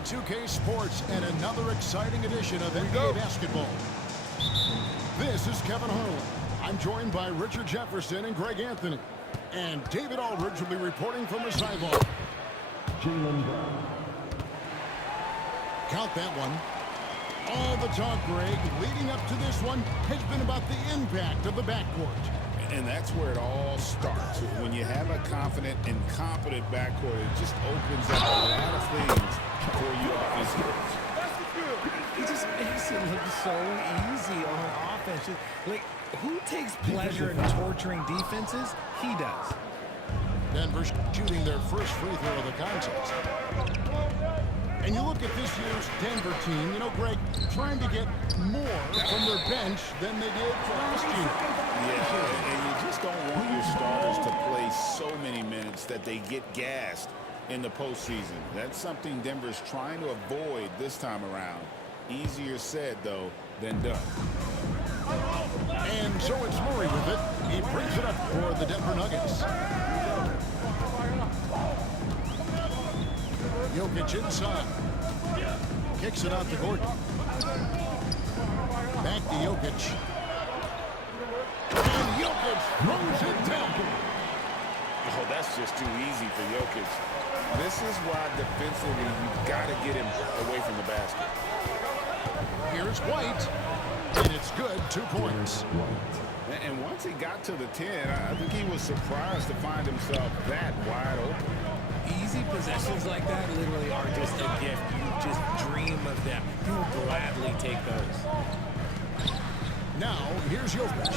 to 2K Sports and another exciting edition of NBA basketball. This is Kevin Harlan. I'm joined by Richard Jefferson and Greg Anthony. And David Aldridge will be reporting from the sideline. Jaylen Brown. Count that one. All the talk, Greg, leading up to this one has been about the impact of the backcourt. And that's where it all starts. When you have a confident and competent backcourt, it just opens up a lot of things for you offensively. He just makes it look so easy on offense. Like, who takes pleasure in torturing defenses? He does. Denver shooting their first free throw of the contest. And you look at this year's Denver team, you know, Greg, trying to get more from their bench than they did last year. Yeah, and you just don't want your starters to play so many minutes that they get gassed in the postseason. That's something Denver's trying to avoid this time around. Easier said, though, than done. And so it's Murray with it. He brings it up for the Denver Nuggets. Jokic inside. Kicks it out to Gordon. Back to Jokic. And Jokic throws it down. Oh, that's just too easy for Jokic. This is why defensively you've got to get him away from the basket. Here's White. And it's good, 2 points. And once he got to the 10, I think he was surprised to find himself that wide open. Easy possessions like that literally are just a gift. You just dream of them. You will gladly take those. Now, here's Jokic.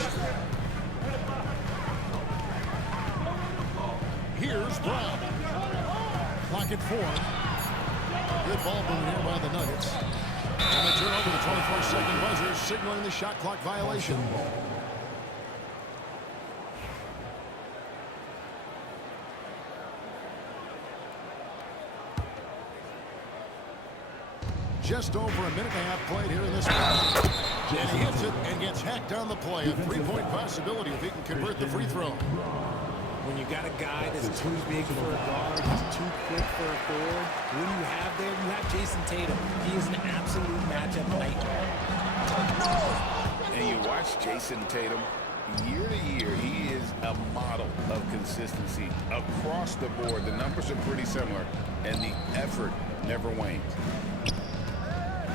Here's Brown. Clock at 4. Good ball movement here by the Nuggets. And they turn over the 24-second buzzer, signaling the shot clock violation. Just over a minute and a half played here in this one. And he hits it and gets hacked on the play. A 3-point possibility if he can convert the free throw. When you got a guy that's too big for a guard, he's too quick for a forward, what do you have there? You have Jason Tatum. He is an absolute matchup nightmare. And you watch Jason Tatum, year to year, he is a model of consistency. Across the board, the numbers are pretty similar, and the effort never wanes.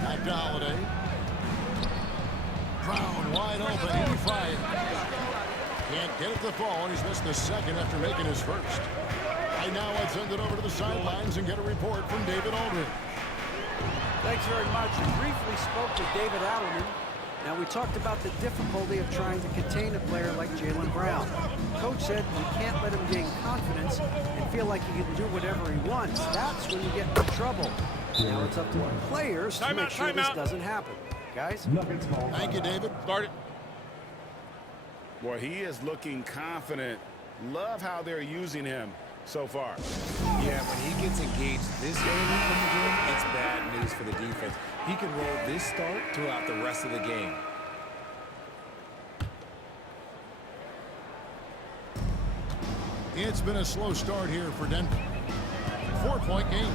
Back to Holiday. Brown wide open, 85. Can't get it to fall, and he's missed the second after making his first. Right now, let's send it over to the sidelines and get a report from David Aldridge. Thanks very much. We briefly spoke with David Adelman. Now, we talked about the difficulty of trying to contain a player like Jaylen Brown. Coach said you can't let him gain confidence and feel like he can do whatever he wants. That's when you get in trouble. Now it's up to the players to make sure this doesn't happen. Guys? Thank you, David. Start it. Boy, he is looking confident. Love how they're using him so far. Yeah, when he gets engaged this early in the game, it's bad news for the defense. He can roll this start throughout the rest of the game. It's been a slow start here for Denver. 4-point game.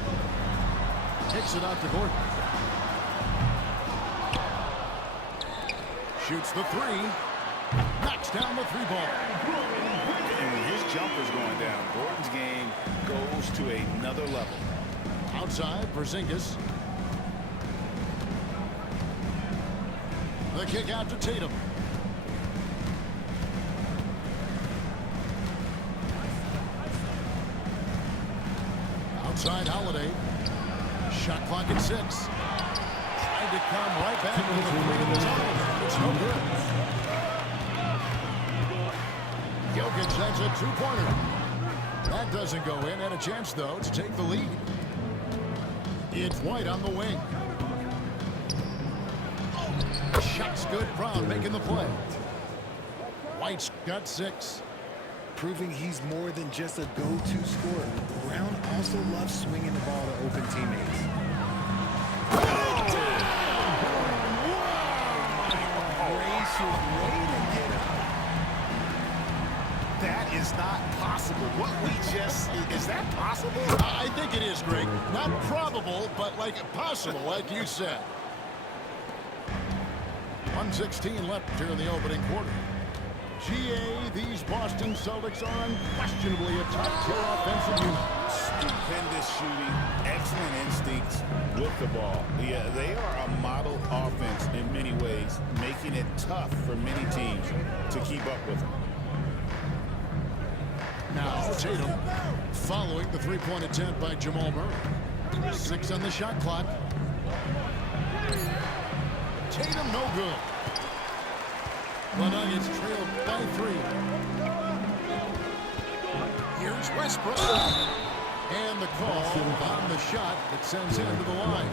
Kicks it out to Gordon. Shoots the 3. Knocks down the 3 ball. And when his jumper's going down, Gordon's game goes to another level. Outside, Porzingis. The kick out to Tatum. Outside, Holiday. Shot clock at 6. Tried to come right back with the 3 in the tunnel. It's no good. Jokic has a 2-pointer. That doesn't go in. Had a chance, though, to take the lead. It's White on the wing. Shot's good. Brown making the play. White's got 6. Proving he's more than just a go-to scorer. Brown also loves swinging the ball to open teammates. That is not possible. What we just, is that possible? I think it is, Greg. Not probable, but like possible, like you said. 1:16 left here in the opening quarter. GA, these Boston Celtics are unquestionably a top-tier offensive unit. Stupendous shooting, excellent instincts with the ball. Yeah, they are a model offense in many ways, making it tough for many teams to keep up with them. Now Tatum following the three-point attempt by Jamal Murray. 6 on the shot clock. Tatum no good. The Nuggets trailed by 3. Here's Westbrook. And the call on the shot that sends him to the line.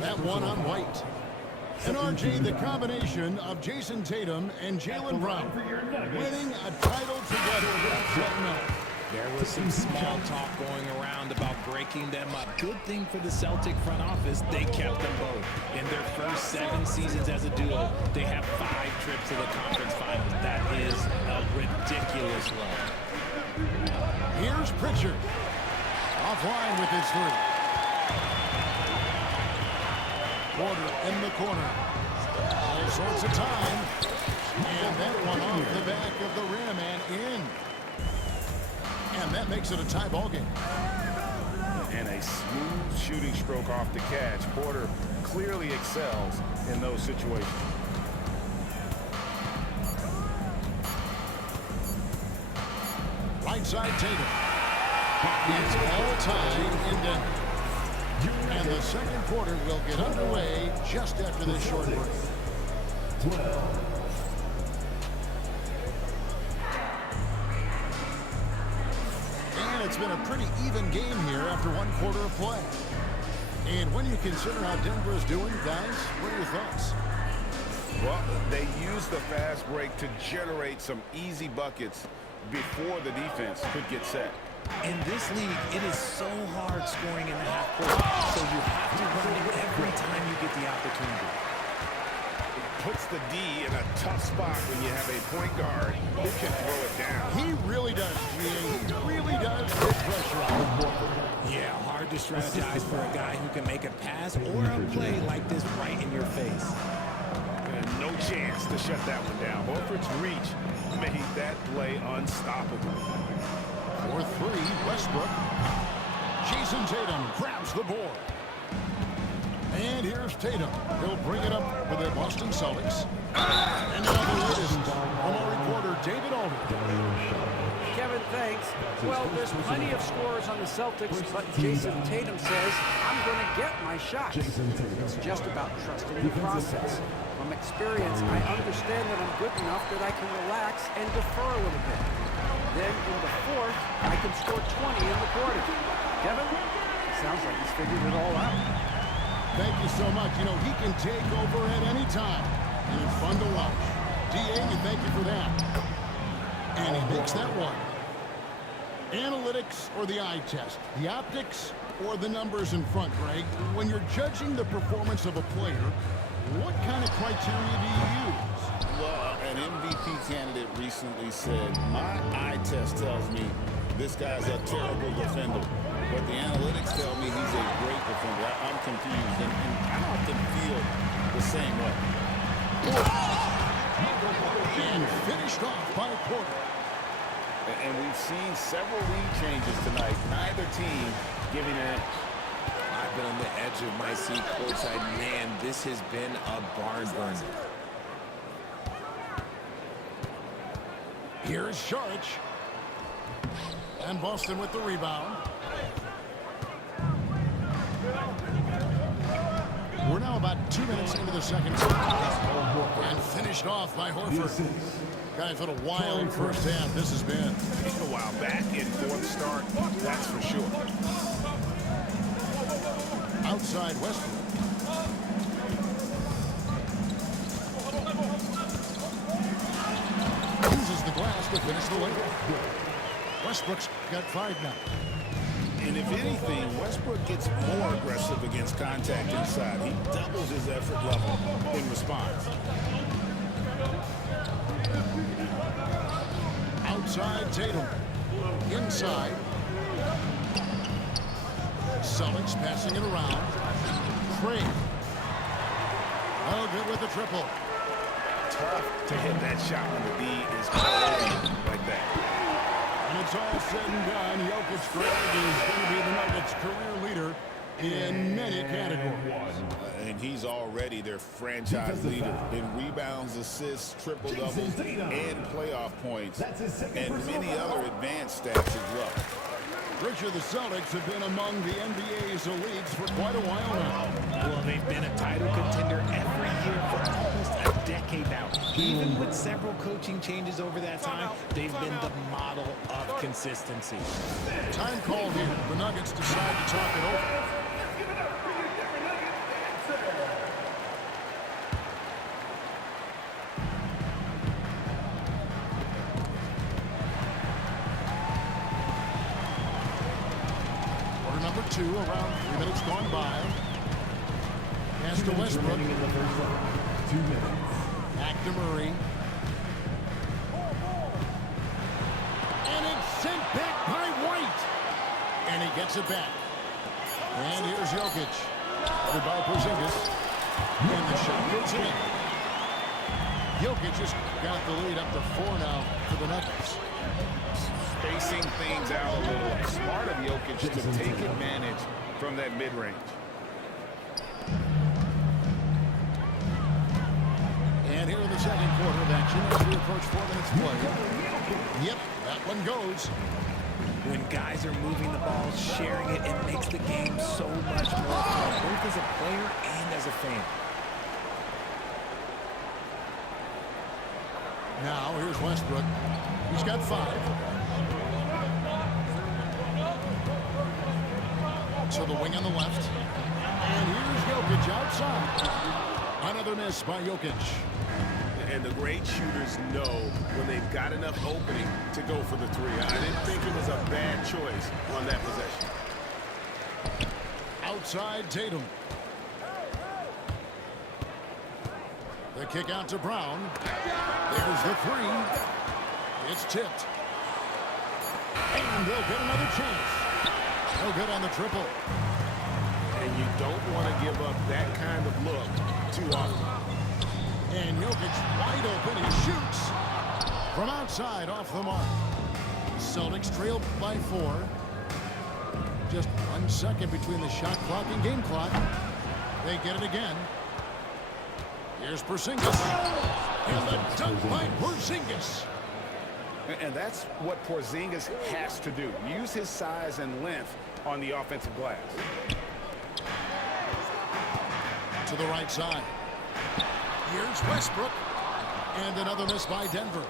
That one on White. And RJ, the combination of Jason Tatum and Jaylen Brown winning a title together without setting up. There was some small talk going around about breaking them up. Good thing for the Celtic front office, they kept them both. In their first 7 seasons as a duo, they have 5 trips to the conference finals. That is a ridiculous run. Here's Pritchard. Offline with his 3. Porter in the corner. All sorts of time. And that one off the back of the rim and in. And that makes it a tie ball game. And a smooth shooting stroke off the catch. Porter clearly excels in those situations. Right side Tatum. It's all tied in Denver. And the second quarter will get underway just after this short break. 12. And it's been a pretty even game here after 1 quarter of play. And when you consider how Denver is doing, guys, what are your thoughts? Well, they use the fast break to generate some easy buckets before the defense could get set. In this league, it is so hard scoring in the half court, so you have to run it every time you get the opportunity. It puts the D in a tough spot when you have a point guard who can throw it down. He really does, GA. He really does put pressure on. Yeah, hard to strategize for a guy who can make a pass or a play like this right in your face. And no chance to shut that one down. Horford's reach made that play unstoppable. For 3, Westbrook. Jason Tatum grabs the board. And here's Tatum. He'll bring it up for the Boston Celtics. And now it is from our reporter, David Aldridge. Kevin, thanks. Well, there's plenty of scorers on the Celtics, but Jason Tatum says, I'm going to get my shots. It's just about trusting the process. From experience, I understand that I'm good enough that I can relax and defer a little bit. Then in the 4th, I can score 20 in the quarter. Kevin, it sounds like he's figured it all out. Thank you so much. You know, he can take over at any time. And it's fun to watch. DA, thank you for that. And he makes that one. Analytics or the eye test? The optics or the numbers in front, Greg? When you're judging the performance of a player, what kind of criteria do you use? Well, an MVP candidate recently said, my eye test tells me this guy's a terrible defender, but the analytics tell me he's a great defender. I'm confused, and I often feel the same way. And finished off by Porter. And we've seen several lead changes tonight. Neither team giving an inch. I've been on the edge of my seat courtside. Man, this has been a barn burner. Here's Saric. And Boston with the rebound. We're now about 2 minutes into the second quarter. And finished off by Horford. Guys, what a wild first half this has been. A while back in 4th start, that's for sure. Outside Westbrook. Uses the glass to finish the layup. Westbrook's got 5 now. And if anything, Westbrook gets more aggressive against contact inside. He doubles his effort level in response. Outside Tatum. Inside. Celtics passing it around. Craig. Oh, good with the triple. Tough to hit that shot when the D is already like that. And it's all said and done. Jokic, Greg, is going to be the Nuggets' career leader in many categories. And he's already their franchise leader in rebounds, assists, triple-doubles, and playoff points, and many other advanced stats as well. Richard, the Celtics have been among the NBA's elites for quite a while now. Well, they've been a title contender every year for almost a decade now. Even with several coaching changes over that time, they've been the model of consistency. Time called here. The Nuggets decide to talk it over. Number 2, around 3 minutes gone by. Pass to Westbrook. Back to Murray. And it's sent back by White. And he gets it back. And here's Jokic. Covered by Porzingis. And the shot goes in. Jokic just got the lead up to 4 now for the Nuggets. Spacing things out a little. Smart of Jokic to take advantage from that mid-range. And here in the second quarter of action as we approach 4 minutes play. Yep, that one goes. When guys are moving the ball, sharing it, it makes the game so much more fun, both as a player and as a fan. Now, here's Westbrook. He's got 5. To the wing on the left. And here's Jokic outside. Another miss by Jokic. And the great shooters know when they've got enough opening to go for the 3. I didn't think it was a bad choice on that possession. Outside Tatum. The kick out to Brown. There's the 3. It's tipped. And they'll get another chance. No good on the triple. And you don't want to give up that kind of look too often. And Jokic wide open. He shoots from outside off the mark. Celtics trail by 4. Just 1 second between the shot clock and game clock. They get it again. Here's Porzingis. And the dunk by Porzingis. And that's what Porzingis has to do. Use his size and length on the offensive glass. To the right side. Here's Westbrook. And another miss by Denver.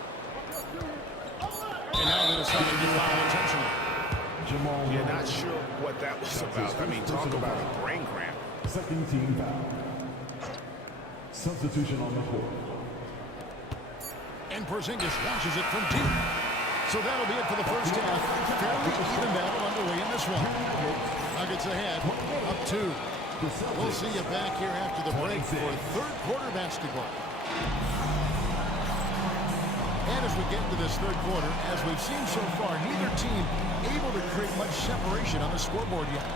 And now they decide to foul intentional. You're not sure what that was about. I mean, talk about a brain cramp. Second team foul. Substitution on the court. And Porzingis launches it from deep. So that'll be it for the first half. Fairly even battle underway in this one. Nuggets ahead, up 2. We'll see you back here after the break for third quarter basketball. And as we get into this third quarter, as we've seen so far, neither team able to create much separation on the scoreboard yet.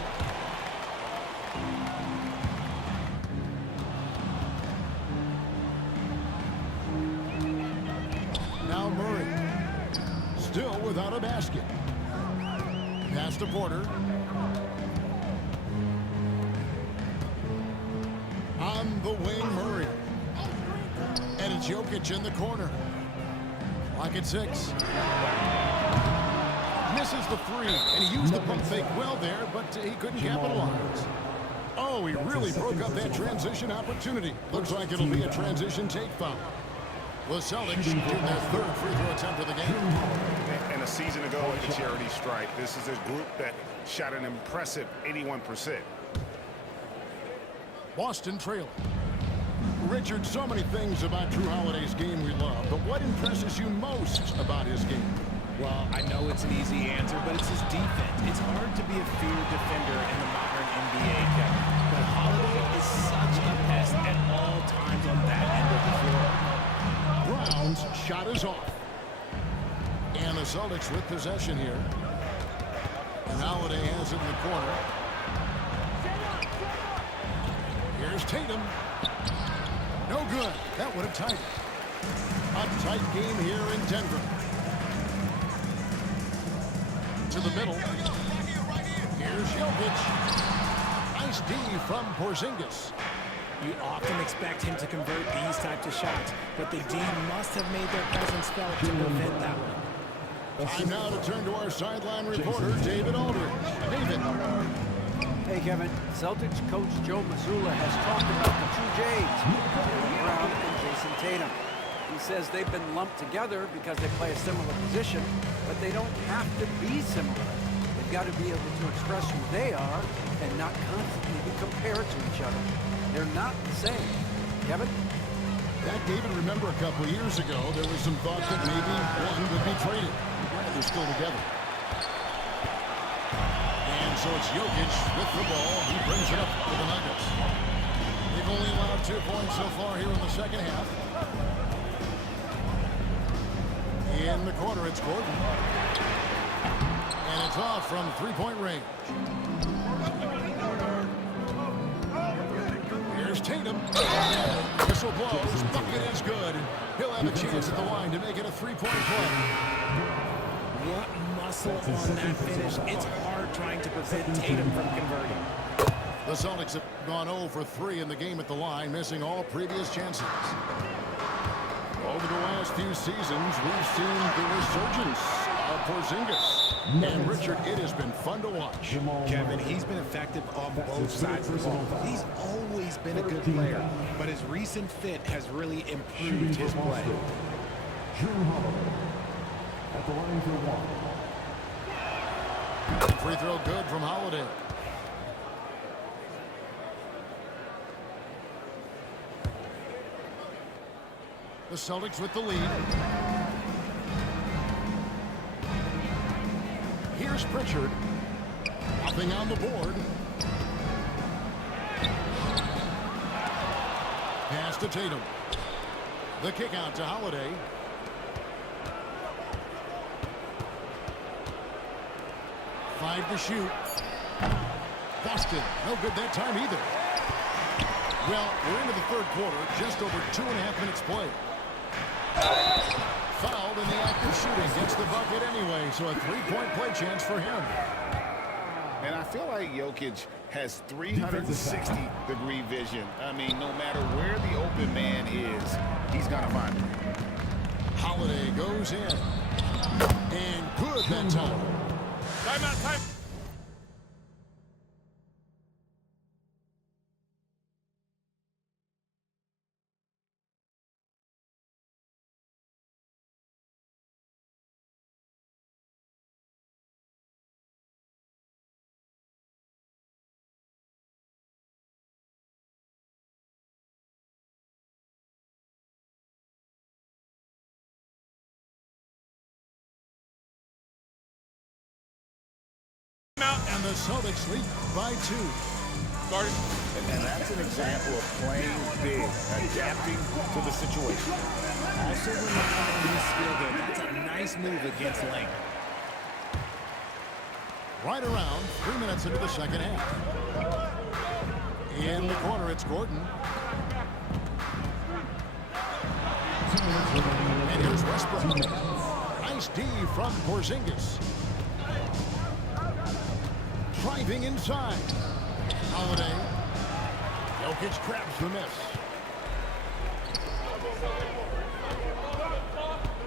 Now Murray, still without a basket. Pass to Porter. On the wing, Murray. And it's Jokic in the corner. Lock at 6. Misses the 3, and he used the pump fake well there, but he couldn't capitalize. Oh, he really broke up that transition opportunity. Looks like it'll be a transition take foul. The Celtics shoot their third free throw attempt of the game. And a season ago at the charity stripe, this is a group that shot an impressive 81%. Boston trailing. Richard, so many things about Drew Holiday's game we love, but what impresses you most about his game? Well, I know it's an easy answer, but it's his defense. It's hard to be a feared defender in the modern NBA, Kevin. But Holiday is such a pest at all times on that end of the floor. Brown's shot is off. And the the Celtics with possession here. And Holiday has it in the corner. Here's Tatum. No good. That would have tied it. A tight game here in Denver. To the middle. Here's Jokic. Nice D from Porzingis. You often expect him to convert these types of shots, but the D must have made their presence felt to prevent that one. Time now to turn to our sideline reporter, David Aldridge. David. Hey, Kevin. Celtics coach Joe Mazzulla has talked about the two J's, Jaylen Brown and Jason Tatum. He says they've been lumped together because they play a similar position, but they don't have to be similar. They've got to be able to express who they are and not constantly be compared to each other. They're not the same. Kevin? That, David, remember a couple years ago, there was some thought that maybe one would be traded. They're still together. And so it's Jokic with the ball. He brings it up to the Nuggets. They've only allowed 2 points so far here in the second half. In the corner, it's Gordon. And it's off from three-point range. Here's Tatum. Whistle blows. Bucket is good. He'll have a chance at the line to make it a three-point play. What muscle on that finish. It's hard trying to prevent Tatum from converting. The Celtics have gone 0 for 3 in the game at the line, missing all previous chances. Over the last few seasons, we've seen the resurgence of Porzingis. And Richard, it has been fun to watch. Kevin, he's been effective on both sides of the ball. He's always been a good player, but his recent fit has really improved his play. Drew Holiday at the line for one. Free throw good from Holiday. The Celtics with the lead. Here's Pritchard. Nothing on the board. Pass to Tatum. The kick out to Holiday. Five to shoot. Busted. No good that time either. Well, we're into the third quarter. Just over 2.5 minutes played. Fouled in the act of shooting. Gets the bucket anyway, so a three-point play chance for him. And I feel like Jokic has 360-degree vision. I mean, no matter where the open man is, he's going to find him. Holiday goes in. And good that time. Timeout, time. And the Celtics lead by 2. And that's an example of playing big, adapting to the situation. Also relying on his skill there. That's a nice move against length. Right around 3 minutes into the second half. In the corner, it's Gordon. And here's Westbrook. Nice D from Porzingis. Driving inside. Holiday. Jokic grabs the miss.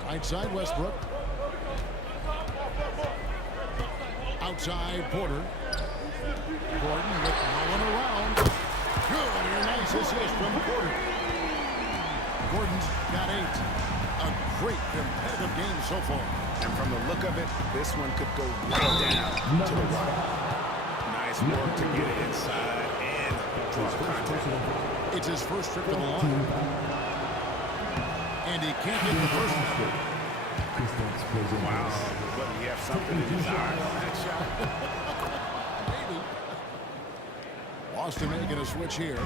Right side, Westbrook. Outside, Porter. Gordon with no one around. Good and a nice assist from Porter. Gordon's got 8. A great competitive game so far. And from the look of it, this one could go right down to the right. Nice work to get it inside and draw contact. It's his first trip to the line. And he can't get the first one. Wow. But we have something in his eye on that shot. Maybe. Boston making a switch here.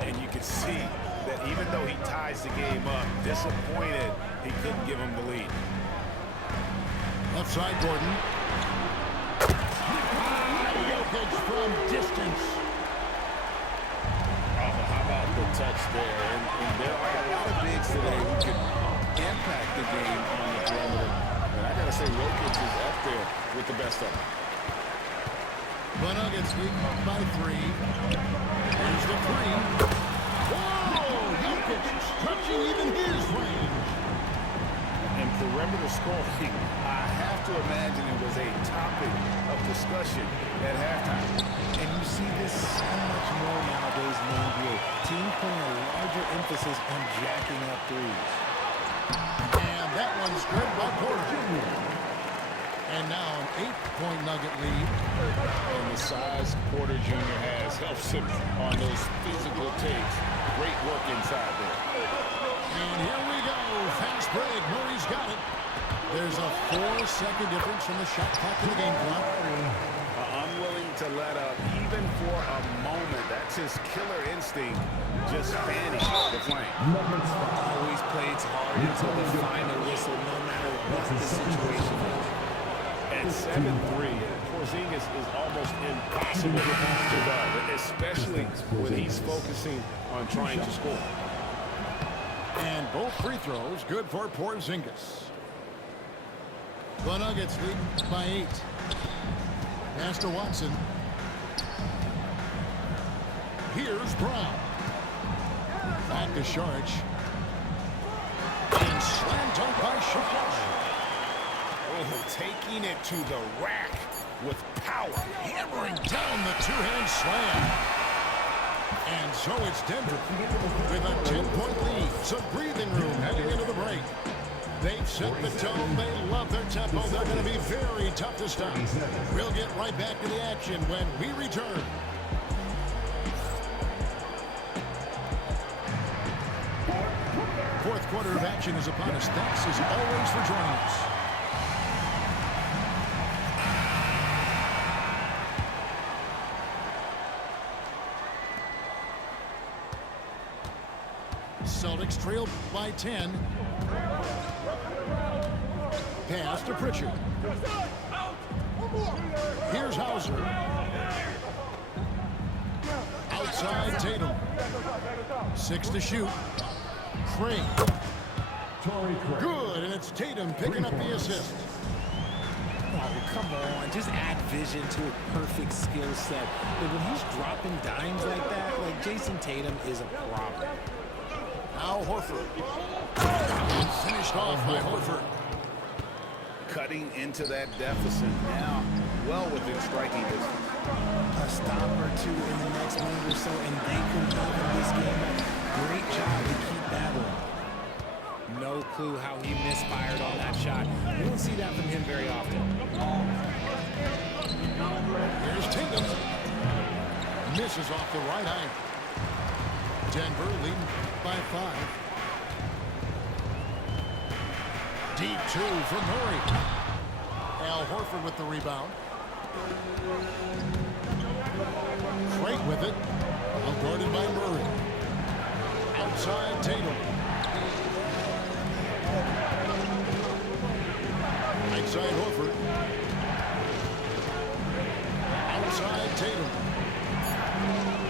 And you can see that even though he ties the game up, disappointed he couldn't give him the lead. Left side, Gordon. Jokic from distance. Oh, how about the touch there? And there are a lot of bigs today who can impact the game on the perimeter. And I got to say, Jokic is up there with the best of them. The Nuggets lead by 3. Here's the 3. Whoa! Jokic stretching even his range. And perimeter scoring, I have to imagine it was a topic of discussion at halftime. And you see this so much more nowadays in the NBA. Teams putting a larger emphasis on jacking up threes. And that one's good by Porter Jr. And now an 8-point Nugget lead. And the size Porter Jr. has helps him on those physical takes. Great work inside there. And here we go. Fast break. Murray's got it. There's a 4-second difference from the shot clock to the game clock. Unwilling to let up even for a moment. That's his killer instinct. Just fanning the flame. Always plays hard until the final whistle, no matter what the situation is. At 7'3", Porzingis is almost impossible to guard, especially when he's focusing on trying to score. And both free throws good for Porzingis. The Nuggets lead by 8. Pass to Watson. Here's Brown. Back to Saric. And slam dunk by Saric. Oh, taking it to the rack with power. Hammering down the two-hand slam. And so it's Denver with a 10-point lead. Some breathing room heading into the break. They've set the tone. They love their tempo. They're going to be very tough to stop. We'll get right back to the action when we return. Fourth quarter of action is upon us. Thanks as always for joining us. Celtics trail by 10. Pass to Pritchard. Here's Hauser. Outside Tatum. 6 to shoot. Craig. Good, and it's Tatum picking up the assist. Oh, come on. Just add vision to a perfect skill set. But when he's dropping dimes like that, like Jason Tatum is a problem. Now Horford. Finished off by Horford. Cutting into that deficit now, well within striking distance. A stop or two in the next minute or so, and they could open this game. Great job to keep battling. No clue how he misfired on that shot. You don't see that from him very often. Here's Tatum. Misses off the right eye. Denver leading by 5. Deep 2 for Murray. Al Horford with the rebound. Craig with it. Guarded by Murray. Outside Tatum. Right side Horford. Outside Tatum.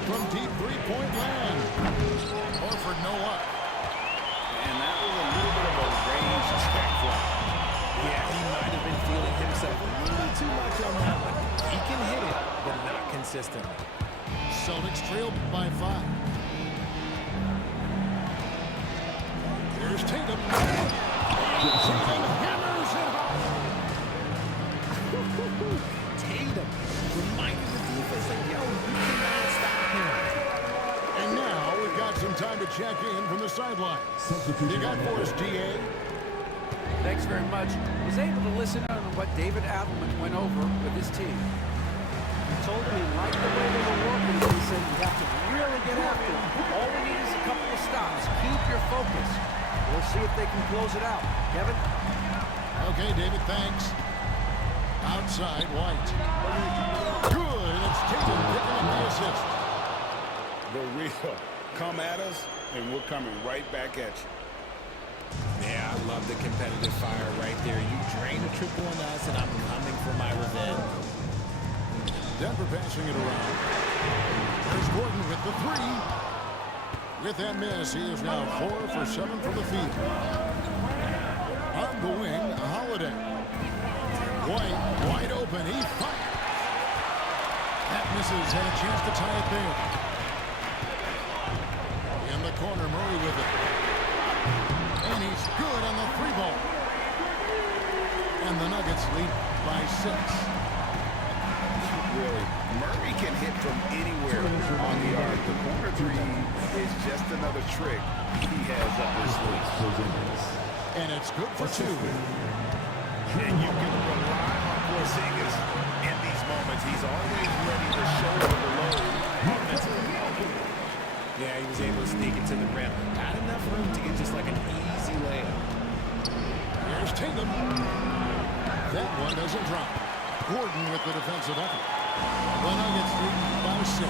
From deep three-point land. Horford no up. And that was a little bit of a range check fly. Yeah, he might have been feeling himself a little too much on that one. He can hit it, but not consistently. Celtics trail by 5. Here's Tatum. Tatum hammers it home. Tatum reminding the defense like, yo, you cannot stop him. And now we've got some time to check in from the sidelines. You got for us, DA? Thanks very much. Was able to listen on what David Adelman went over with his team. He told him he liked the way they were working. He said you have to really get after it. All we need is a couple of stops. Keep your focus. We'll see if they can close it out. Kevin? Okay, David, thanks. Outside, White. Good, and it's Tatum picking up the assist. The real come at us, and we're coming right back at you. Yeah, I love the competitive fire right there. You drain a triple on us, and I'm coming for my revenge. Denver passing it around. There's Gordon with the three. With that miss, he is now 4 for 7 from the field. On the wing, Holiday. White, wide open. He fires. That misses. Had a chance to tie it there. In the corner, Murray with it. And he's good on the three ball. And the Nuggets lead by 6. Really, Murray can hit from anywhere on the arc. The corner three is just another trick he has up his sleeve. And it's good for 2. And you can rely on Porzingis in these moments. He's always ready to shoulder the load offensively. Yeah, he was able to sneak it to the rim. Not enough room to get just like an easy layup. Here's Tatum. That one doesn't drop. Gordon with the defensive effort. The Nuggets lead by 6.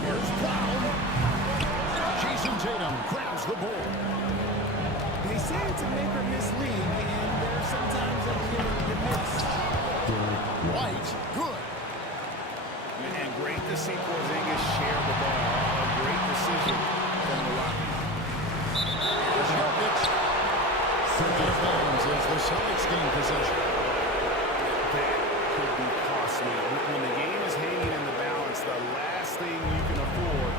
Here's Brown. Jason Tatum grabs the ball. They say it's a make or miss league, and there's sometimes a you miss. White, good. And great to see Porzingis share the ball. A great decision from the Rockets. Jokic. Out of bounds as the Celtics gain possession. That could be costly. When the game is hanging in the balance, the last thing you can afford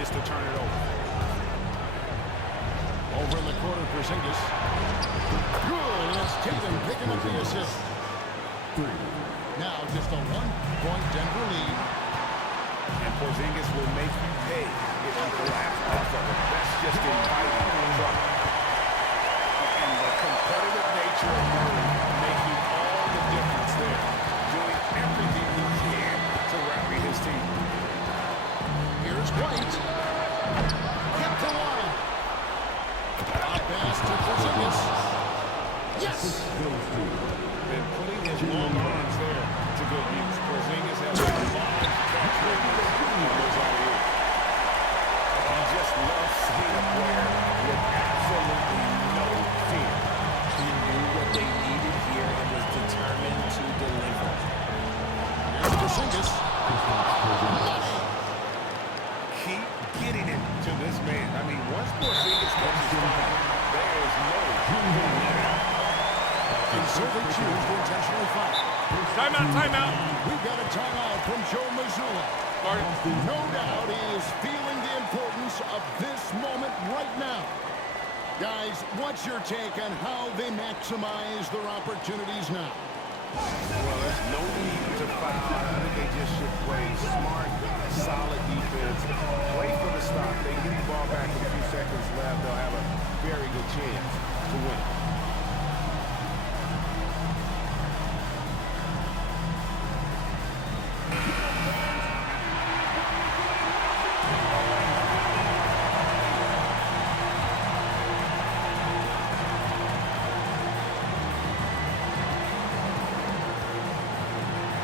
is to turn it over. Over in the corner, Porzingis. Good. It's Tatum picking up the assist. Now just a 1-point Denver lead. And Porzingis will make you pay if you collapse off of it. That's just inviting trouble. And the competitive nature of Murray making all the difference there. Doing everything he can to rally his team. Here's White. Kept the line. A pass to Porzingis. Yes! And putting his long arms there to good use. Porzingis has a long catch radius on those alley-oops. He just loves seeing a player with absolutely no fear. He knew what they needed here and was determined to deliver. Here's Porzingis. Keep getting it to this man. I mean, once Porzingis touches fire, there is no And so they choose to intentionally foul. Timeout. We've got a timeout from Joe Mazzulla. No doubt he is feeling the importance of this moment right now. Guys, what's your take on how they maximize their opportunities now? Well, there's no need to foul. I think they just should play smart, solid defense. Play for the stop. They get the ball back with a few seconds left. They'll have a very good chance to win.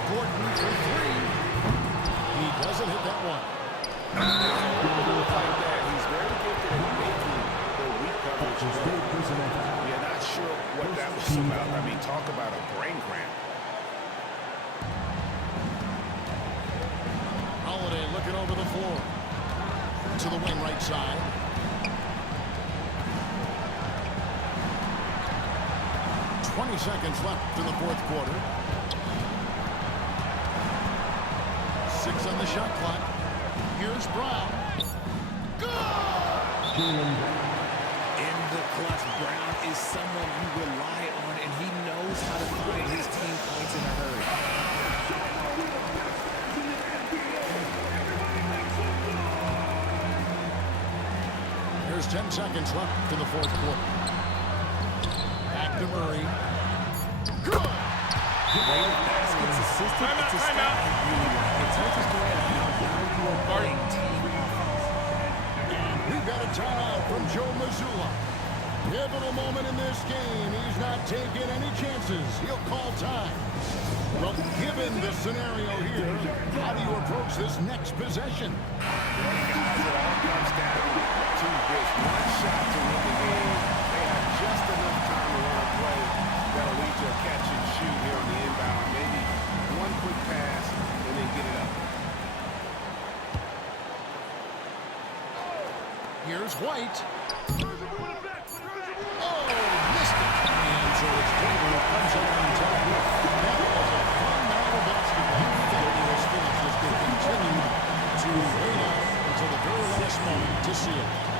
Gordon for 3. He doesn't hit that one. Like that, he's very gifted at making the weak coverage. You're not sure what that was about. I mean, talk about a brain cramp. Holiday looking over the floor. To the wing right side. Seconds left in the fourth quarter. 6 on the shot clock. Here's Brown. Good! In the clutch, Brown is someone you rely on, and he knows how to find his team points in a hurry. There's 10 seconds left in the fourth quarter. Back to Murray. Good! Baskets assisted. It's a stat I really like. It tells a story of how you are playing team offense. And we've got a timeout from Joe Mazzulla. Pivotal moment in this game. He's not taking any chances. He'll call time. Well, given the scenario here, how do you approach this next possession? Well, guys, it all comes down to this one shot to win the game. They have just enough time to run a play that'll lead to a catch and shoot here on the inbound. Maybe one quick pass and then get it up. Here's White. Oh, missed it. And so it's David who comes over and tells you that was a fun night of basketball. Fabulous finishes. They continue to wait out until the very last moment to see it.